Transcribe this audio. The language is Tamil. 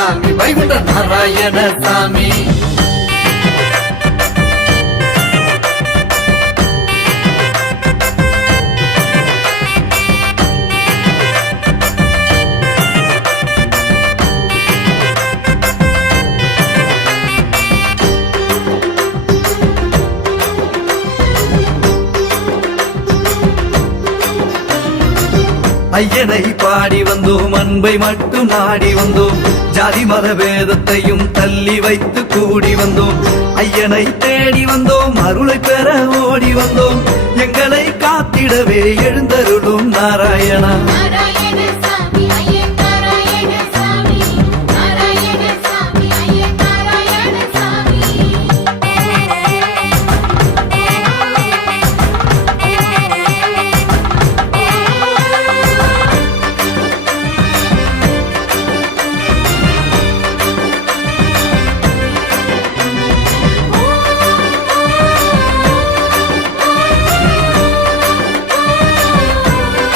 சாமி வைகுண்ட நாராயண சாமி. ஐயனை பாடி வந்தோம், அன்பை மட்டும் நாடி வந்தோம், ஜாதி மத வேதத்தையும் தள்ளி வைத்து கூடி வந்தோம். ஐயனை தேடி வந்தோம், அருளை பெற ஓடி வந்தோம், எங்களை காத்திடவே எழுந்தருளும் நாராயணா.